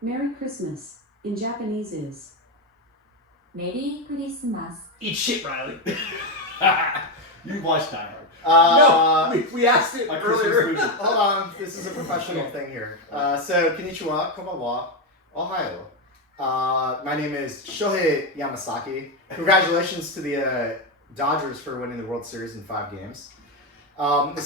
Merry Christmas in Japanese is Merry Christmas. Eat shit, Riley. You watched Die Hard. No, we asked it earlier. Hold on, this is a professional thing here. So, konnichiwa, konbanwa, ohio. My name is Shohei Yamasaki. Congratulations to the Dodgers for winning the World Series in 5 games. I'm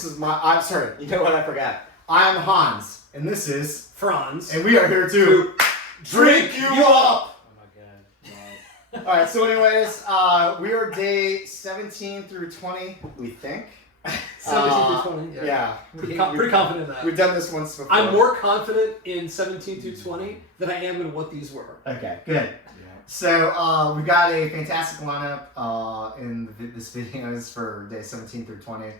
sorry, you know what, I forgot. I'm Hans, and this is Franz. and we are here to drink you up! Oh my god. Alright, so anyways, we are day 17 through 20, we think. 17 through 20. Yeah. Pretty confident in that. We've done this once before. I'm more confident in 17 through 20 than I am in what these were. Okay, good. So we've got a fantastic lineup in this video is for day 17 through 20.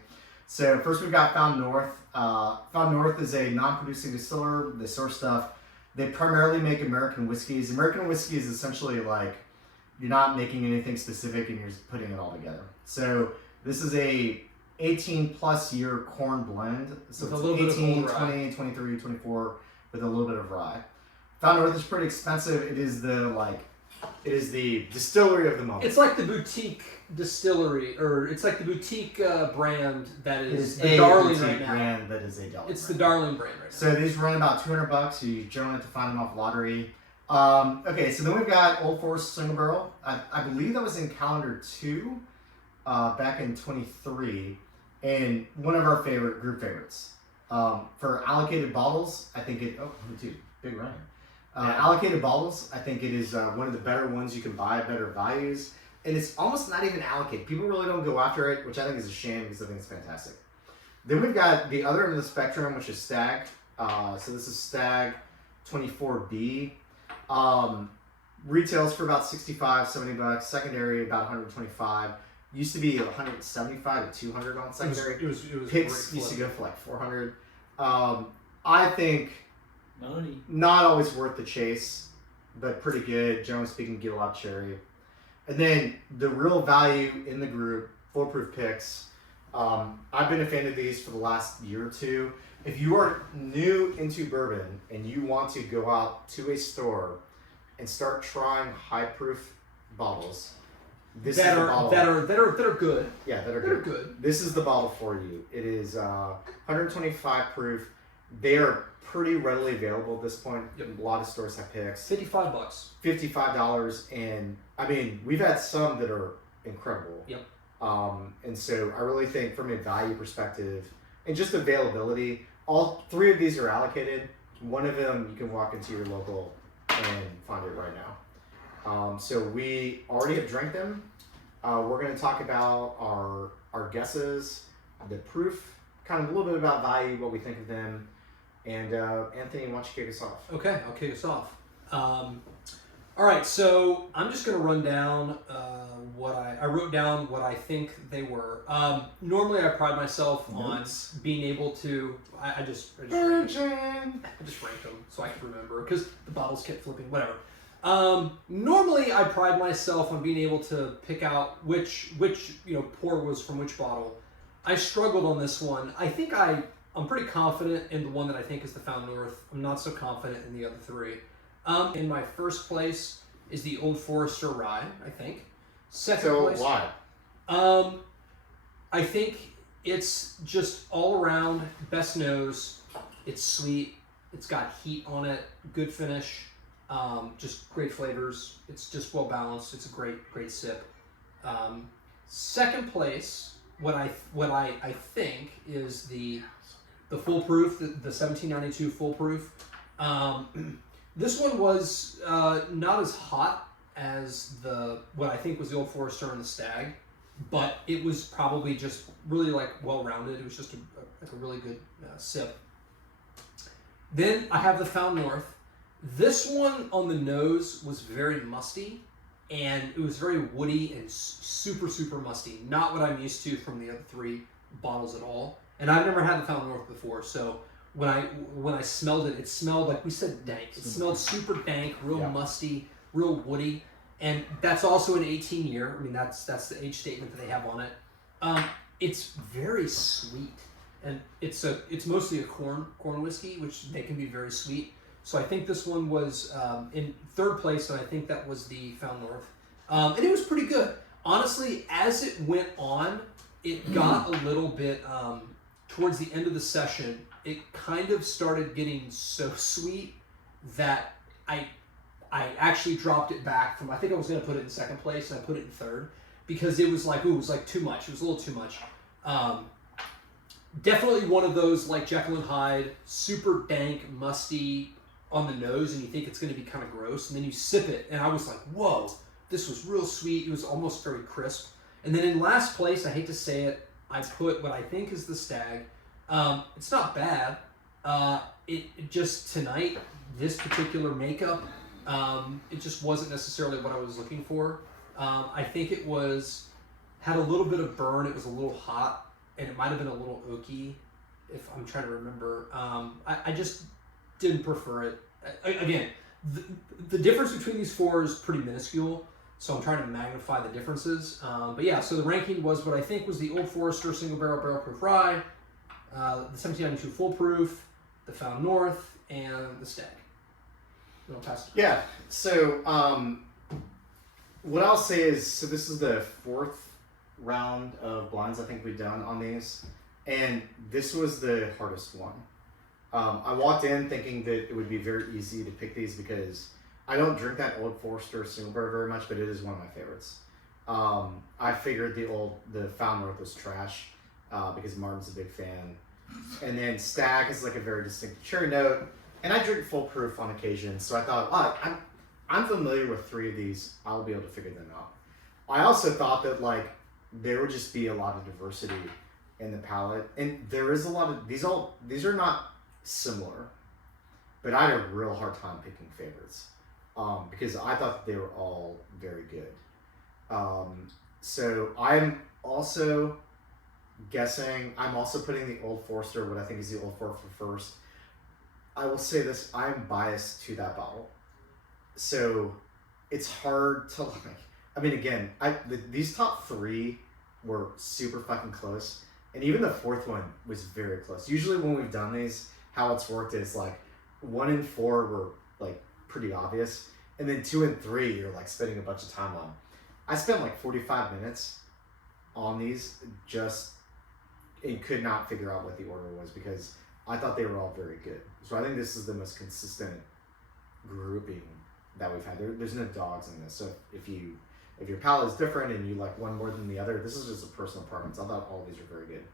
So first we've got Found North. Found North is a non-producing distiller. They source stuff. They primarily make American whiskeys. American whiskey is essentially like you're not making anything specific and you're just putting it all together. So this is a 18 plus year corn blend. So with it's 18, 20, 23, 24 with a little bit of rye. Found North is pretty expensive. It is the distillery of the moment. It's like the boutique distillery, or it's like the boutique brand that is a the darling boutique right now. brand that is a darling. It's the darling brand right now. So these run about $200. You generally have to find them off lottery. Okay, so then we've got Old Forest Single Barrel. I believe that was in calendar 2 back in 23, and one of our group favorites. For allocated bottles, I think it. Oh, dude, big running. Allocated bottles, I think it is one of the better ones you can buy at better values. And it's almost not even allocated. People really don't go after it, which I think is a shame because I think it's fantastic. Then we've got the other end of the spectrum, which is Stagg. So this is Stagg 24B. Retails for about $65, $70. Secondary about $125. Used to be $175 to $200 on secondary. It was Picks used to go for like $400. I think money. Not always worth the chase, but pretty good. Generally speaking, get a lot of cherry. And then the real value in the group, Foolproof Picks. I've been a fan of these for the last year or two. If you are new into bourbon and you want to go out to a store and start trying high proof bottles, this is the bottle. that are good. Yeah, that are good. This is the bottle for you. It is 125 proof. They are pretty readily available at this point. Yep. A lot of stores have picks. $55. $55, and I mean we've had some that are incredible. Yep. And so I really think from a value perspective and just availability, all 3 of these are allocated. One of them you can walk into your local and find it right now. So we already have drank them. We're going to talk about our guesses, the proof, kind of a little bit about value, what we think of them. And Anthony, why don't you kick us off? Okay, I'll kick us off. All right, so I'm just going to run down what I wrote down what I think they were. Normally, I pride myself on being able to. I just rank them so I can remember because the bottles kept flipping. Whatever. Normally, I pride myself on being able to pick out which pour was from which bottle. I struggled on this one. I think I'm pretty confident in the one that I think is the Found North. I'm not so confident in the other 3. In my first place is the Old Forester Rye, I think. Second place. So why? I think it's just all around best nose. It's sweet. It's got heat on it. Good finish. Just great flavors. It's just well balanced. It's a great sip. Second place, what I think is the Foolproof, the 1792 Foolproof. This one was not as hot as what I think was the Old Forester and the Stagg, but it was probably just really well-rounded. It was just a really good sip. Then I have the Found North. This one on the nose was very musty, and it was very woody and super, super musty. Not what I'm used to from the other 3 bottles at all. And I've never had the Found North before, so when I smelled it, it smelled like we said dank. It smelled super dank, real musty, real woody, and that's also an 18 year. I mean, that's the age statement that they have on it. It's very sweet, and it's mostly a corn whiskey, which they can be very sweet. So I think this one was in third place, and I think that was the Found North. And it was pretty good. Honestly, as it went on, it got a little bit, towards the end of the session, it kind of started getting so sweet that I actually dropped it back from, I think I was going to put it in second place, and I put it in third, because it was like, ooh, it was like too much. It was a little too much. Definitely one of those like Jekyll and Hyde, super dank, musty on the nose, and you think it's going to be kind of gross, and then you sip it, and I was like, whoa, this was real sweet. It was almost very crisp. And then in last place, I hate to say it, I put what I think is the Stagg. It's not bad. It just tonight, this particular makeup, it just wasn't necessarily what I was looking for. I think it had a little bit of burn. It was a little hot, and it might have been a little oaky, if I'm trying to remember. I just didn't prefer it. Again, the difference between these four is pretty minuscule, so I'm trying to magnify the differences. But yeah, so the ranking was what I think was the Old Forester Single Barrel Barrel Proof Rye, the 1792 Full Proof, the Found North, and the Stagg. You want to pass it? Yeah. So what I'll say is, so this is the fourth round of blinds I think we've done on these, and this was the hardest one. I walked in thinking that it would be very easy to pick these because I don't drink that Old Forester Single Barrel very much, but it is one of my favorites. I figured the Found North was trash because Martin's a big fan, and then Stagg is like a very distinct cherry note, and I drink full proof on occasion, so I thought, I'm familiar with three of these. I'll be able to figure them out. I also thought that like there would just be a lot of diversity in the palette, and there is a lot of these are not similar, but I had a real hard time picking favorites because I thought they were all very good. So I'm also putting the Old Forester, what I think is the Old Forester first. I will say this, I'm biased to that bottle. So it's hard to like, I mean, again, these top three were super fucking close. And even the fourth one was very close. Usually when we've done these, how it's worked is like 1 and 4 were like pretty obvious. And then 2 and 3, you're like spending a bunch of time on. I spent like 45 minutes on these and could not figure out what the order was because I thought they were all very good. So I think this is the most consistent grouping that we've had. There's no dogs in this. So if your palate is different and you like one more than the other, this is just a personal preference. I thought all of these are very good.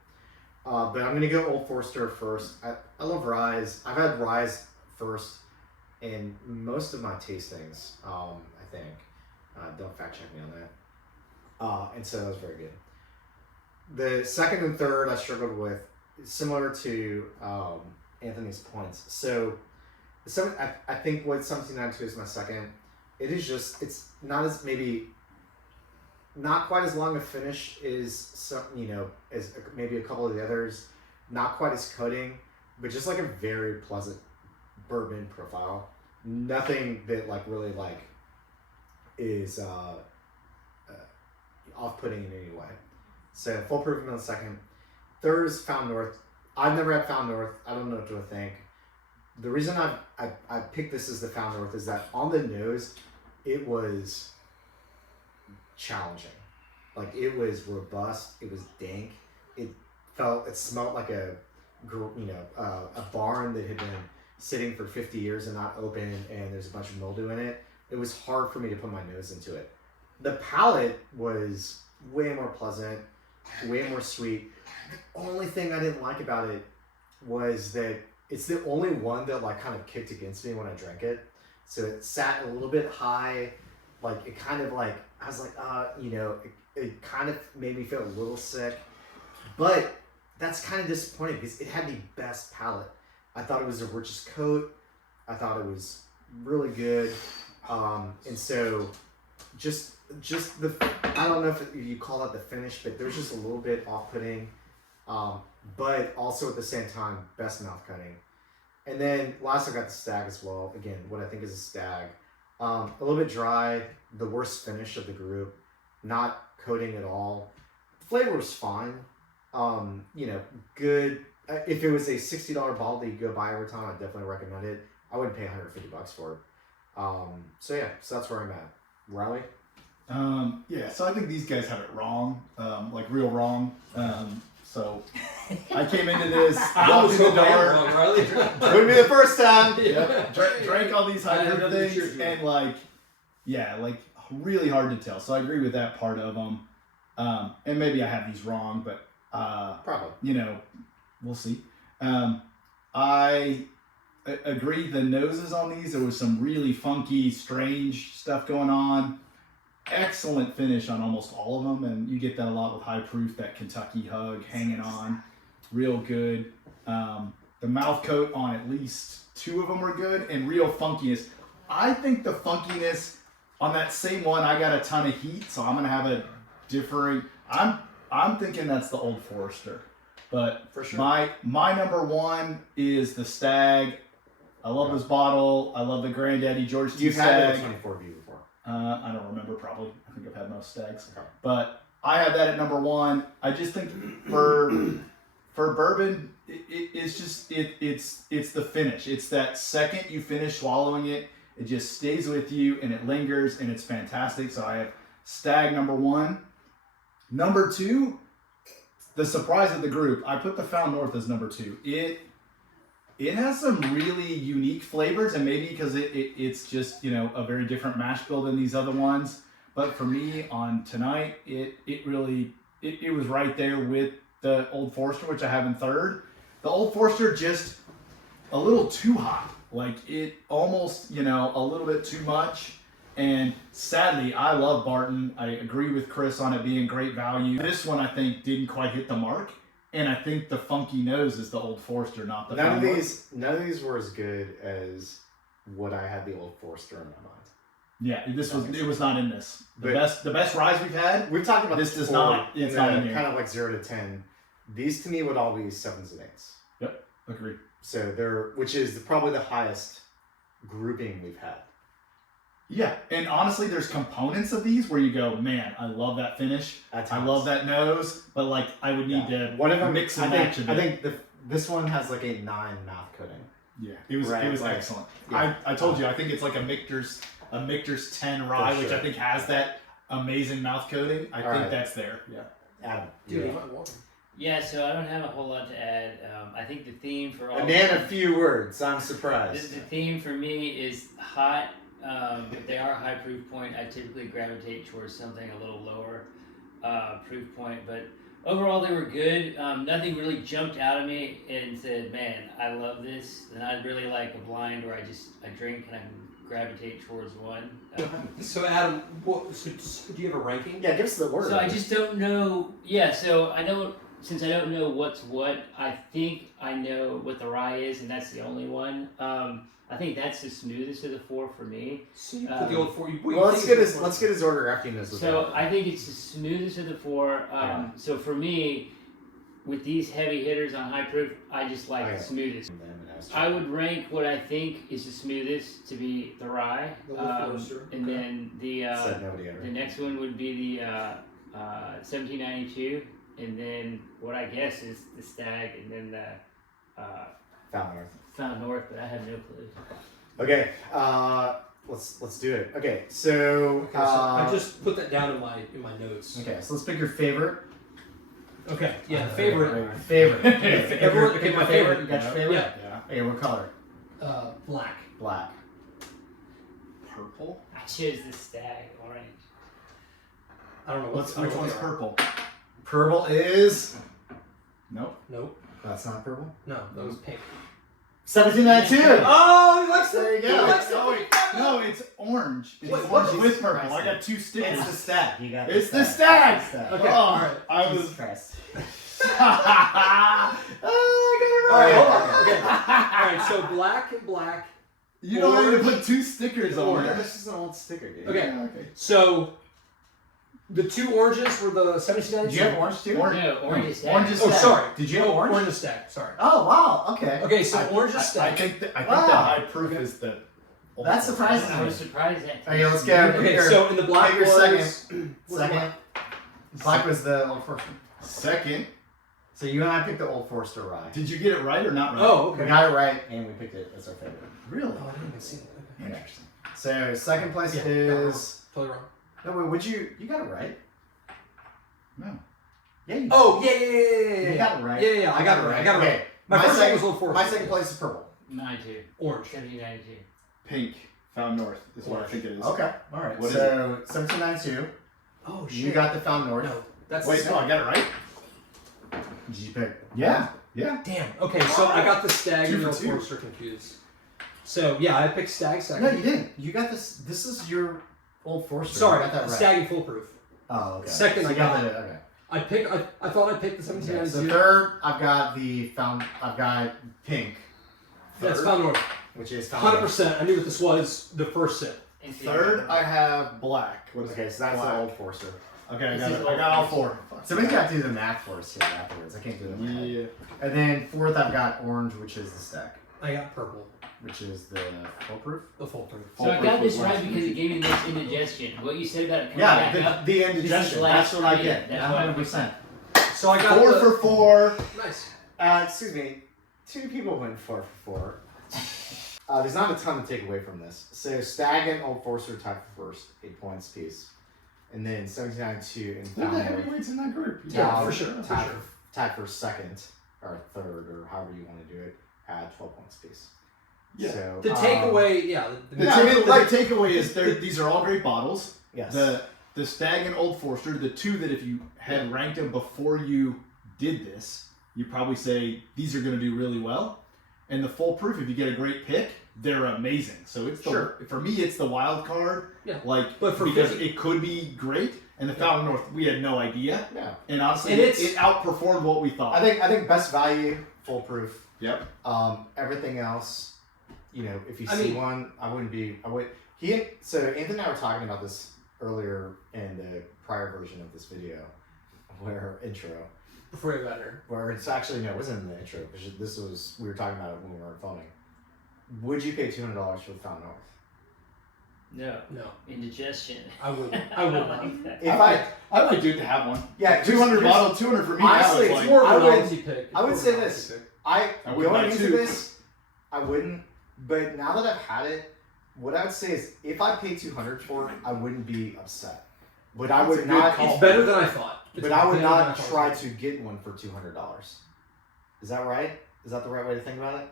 But I'm going to go Old Forester first. I love ryes. I've had ryes first in most of my tastings, I think. Don't fact check me on that. And so that was very good. The second and third I struggled with, similar to Anthony's points. So I think what 1792 is my second. It's not as not quite as long a finish as as maybe a couple of the others. Not quite as coating, but just like a very pleasant bourbon profile. Nothing that like really like is off-putting in any way. So full proof on the second. Third is Found North. I've never had Found North. I don't know what to think. The reason I picked this as the Found North is that on the nose, it was challenging. Like it was robust. It was dank. It smelled like a barn that had been sitting for 50 years and not open, and there's a bunch of mildew in it. It was hard for me to put my nose into it. The palate was way more pleasant, way more sweet. The only thing I didn't like about it was that it's the only one that like kind of kicked against me when I drank it. So it sat a little bit high, like it kind of like, I was like, it kind of made me feel a little sick. But that's kind of disappointing because it had the best palate. I thought it was the richest coat. I thought it was really good. And so just I don't know if you call that the finish, but there's just a little bit off-putting. But also at the same time, best mouth cutting. And then last I got the Stagg as well. Again, what I think is a Stagg. A little bit dry, the worst finish of the group, not coating at all. Flavor was fine. Good. If it was a $60 bottle that you go buy every time, I'd definitely recommend it. I wouldn't pay $150 for it. So that's where I'm at. Riley? Yeah, so I think these guys have it wrong, like real wrong. So I came into this, walked in the door, Wouldn't be the first time. yep, drank all these I had hybrid nothing to things, cheer to. and like really hard to tell. So I agree with that part of them. And maybe I have these wrong, but Probably. We'll see. I agree. The noses on these, there was some really funky, strange stuff going on. Excellent finish on almost all of them, and you get that a lot with high proof. That Kentucky hug hanging on, real good. The mouth coat on at least 2 of them were good, and real funkiness. I think the funkiness on that same one, I got a ton of heat, so I'm gonna have a differing. I'm thinking that's the Old Forester, but For sure. my number 1 is the Stagg. I love this bottle. I love the Granddaddy George T. You've had Stagg. the 24V before. I don't remember, probably. I think I've had most Staggs. Okay. But I have that at number 1. I just think for bourbon, it's the finish. It's that second you finish swallowing it, it just stays with you and it lingers and it's fantastic. So I have Stagg number 1. Number 2, the surprise of the group. I put the Found North as number 2. It has some really unique flavors, and maybe because it's just a very different mash bill than these other ones. But for me on tonight, it was right there with the Old Forester, which I have in third. The Old Forester just a little too hot, like it almost a little bit too much. And sadly, I love Barton. I agree with Chris on it being great value. This one I think didn't quite hit the mark. And I think the funky nose is the Old Forester, not the None of Found these were as good as what I had the Old Forester in my mind. Yeah, it was not in this. The But- best rise we've had. We've talked about This does before, not- it's not in here. kind of like 0 to 10. These to me would all be 7s and 8s. Yep, agree. So which is probably the highest grouping we've had. Yeah, and honestly, there's components of these where you go, man, I love that finish. At I times. love that nose, but like I would need to One of them mix and match. I think this one has like a 9 mouth coating. Yeah, it was Right, like, excellent. Yeah. I told you, I think it's like a Michter's 10 rye, For which sure. I think has that amazing mouth coating. I All think right. that's there. Yeah. Adam. Dude, yeah. you might want Yeah, so I don't have a whole lot to add. I think the theme for all A man of few words. I'm surprised. the theme for me is hot. If they are high proof point, I typically gravitate towards something a little lower proof point. But overall, they were good. Nothing really jumped out at me and said, "Man, I love this." And I'd really like a blind where I drink and I can gravitate towards one. So Adam, so do you have a ranking? Yeah, give us the word. So I just don't know. Yeah, so I don't. Since I don't know what's what, I think I know what the rye is, and that's the only one. I think that's the smoothest of the 4 for me. So you put the Old Forester. Well, let's get his order after you know. So I think it's the smoothest of the 4. So for me, with these heavy hitters on high proof, I just like the smoothest. I would rank what I think is the smoothest to be the rye, The Old Forester, and okay. then Said nobody ever. the next one would be the 1792, and then what I guess is the Stagg, and then the Found North. Found North, but I have no clue. Okay, let's do it. Okay, so, Okay, so I just put that down in my notes. okay, so let's pick your favorite. Okay, yeah, favorite. Favorite. Everyone- Pick my your favorite. You got your favorite? Yeah. Yeah. Okay, what color? Black. Black. Purple. I chose the Stagg orange. I don't know Which one's purple? Purple is. Nope. Nope. That's not purple. No, that was pink. 1792. Oh, he likes There you go. No, no, it's orange. It's Wait, orange what? with purple. I got 2 stickers. It's the Stagg. You got It's the Stagg. Okay. Oh, All right. I was. Jesus Christ. I All right, got hold it on. right. Okay. All right. So black and black. You don't need to Orange. put 2 stickers on Orange. there. This is an old sticker, dude. Okay. Yeah, okay. So the 2 oranges were the 1792. Did you have orange too? Orange. No, orange is Stagg. Orange is Oh, Stagg. sorry. Did you have orange? Orange is Stagg. Sorry. Oh wow. Okay. Okay, so orange is I Stagg. think the Wow. high proof is the. That surprises I me. was surprised that. Okay, let's go. Okay, so in the black Pick your was second. Second. Black was the old first one. Second. So you and I picked the Old Forester rye. Did you get it right or not right? Oh, We okay. got it right, and we picked it as our favorite. Really? Oh, I didn't even see that. Okay. Interesting. So second place Yeah, is. Totally wrong. No, wait. Would you got it right? No. Yeah. You Oh, yeah. You got it right. Yeah. I got it right. I got it right. Okay. My My first one second- was Old Forester. My second place is purple. 92. Orange. 1792. Pink. Found North is what I think it is. Okay. All right. What is so 1792. Oh, shit. You got the Found North. No, that's Wait, the no, I got it right? Did you pick? Yeah. Yeah. Damn. Okay, so I got the Stagg Two and for Old two. Forester confused. So yeah, I picked Stagg second. No, you didn't. You got this. This is your Old Forester. Sorry, you got that right. Stagg and Foolproof. Oh, okay. Second, So I you got the okay. I thought I picked the Okay, 1792. so third, I've got the Found. I've got pink, That's Found North. which is Found North. 100%. I knew what this was the first sip. Third, I have black. What is Okay, it? so that's Black. the Old Forester. Okay, I This got is it. Old I got all Forester. four. Somebody's got to do the math for us here afterwards. I can't do the math. Yeah. And then fourth, I've got orange, which is the Stagg, I got purple. which is the foolproof. The Foolproof. So I got this right because it gave me this indigestion. What you said about it coming Yeah, back up. the This indigestion. is That's what I last get. year. That's what I 100%. So I got 4 the, for 4. Nice. Excuse me. 2 people went 4 for 4. There's not a ton to take away from this. So Stagg and Old Forester tied for first, 8 points apiece. And then 1792 and Look at the Found North heavyweights in that group. Yeah, for sure. tied for second, or third, or however you want to do it, at 12 points apiece. Yeah. So, The takeaway, yeah. The, Yeah, I mean, like- takeaway is these are all great bottles. yes. The Stagg and Old Forester, the two that if you had ranked them before you did this, you probably say these are going to do really well. And the Foolproof, if you get a great pick, they're amazing. So it's the, Sure. for me, it's the wild card. Yeah. Like, But for because 50 it could be great. And the Found North, we had no idea. yeah. And honestly, And it it's- outperformed what we thought. I think best value, foolproof. Yep. Everything else, you know, if you I see mean- one, I would. So Anthony and I were talking about this earlier in the prior version of this video, intro, Before you got here. where it's actually, no, it wasn't in the intro, because we were talking about it when we weren't filming. Would you pay $200 for the Found North? No. No, Indigestion. I wouldn't. I would not. like that. If I might do it to have one. yeah, 200 here's- bottle, 200 for me. Honestly, now It's is more I of would- a novelty pick. It's I would more of say a novelty this. pick. I would going buy into two. this, I wouldn't. But now that I've had it, what I would say is, if I paid $200 for it, I wouldn't be upset. But I That's a would good not. call. It's better than I thought. It's But I would better than not thought. try to get one for $200. Is that right? Is that the right way to think about it?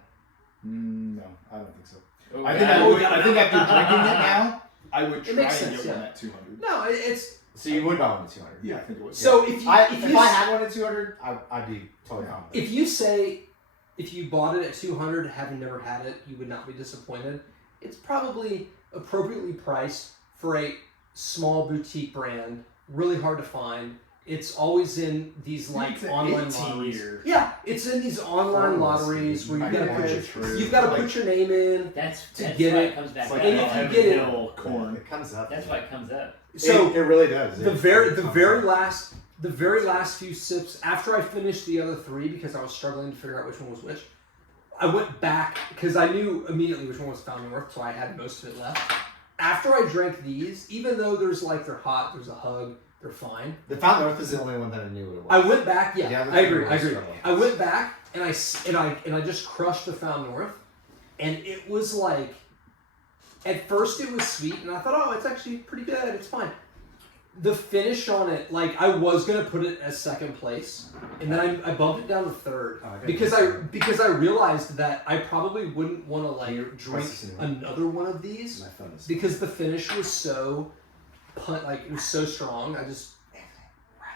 No, I don't think so. Oh, I think God. I would. I think after drinking it now, I would try makes and sense, get one yeah. at 200. No, it's So you would buy one at $200. Yeah, I think it would. so if you If if you I had one at $200, I'd be totally confident. if you say if you bought it at 200 having never had it, you would not be disappointed. It's probably appropriately priced for a small boutique brand, really hard to find. It's always in these like It's an online 18 lotteries. year. Yeah, it's in these online Oh, lotteries where I you've got to get put it. your True. you've got to Like- put your name in. That's To that's get why it. it comes back It's like up. And a if you heavy get it- hill corn. It comes up. That's why it comes up. So it really does. the very last few sips after I finished the other three because I was struggling to figure out which one was which. I went back because I knew immediately which one was Found North, so I had most of it left. After I drank these, even though there's like they're hot, there's a hug, they're fine. The Found North is the only one that I knew what it was. I went back. Yeah, The other I three agree. were I agree. struggling. I went back and I just crushed the Found North, and it was like, at first it was sweet, and I thought, oh, it's actually pretty good. It's fine. The finish on it, like I was gonna put it as second place, and then I bumped it down to third Oh, okay. because I realized that I probably wouldn't want to like drink What's this new one? another one of these My phone is. because the finish was so it was so strong. I just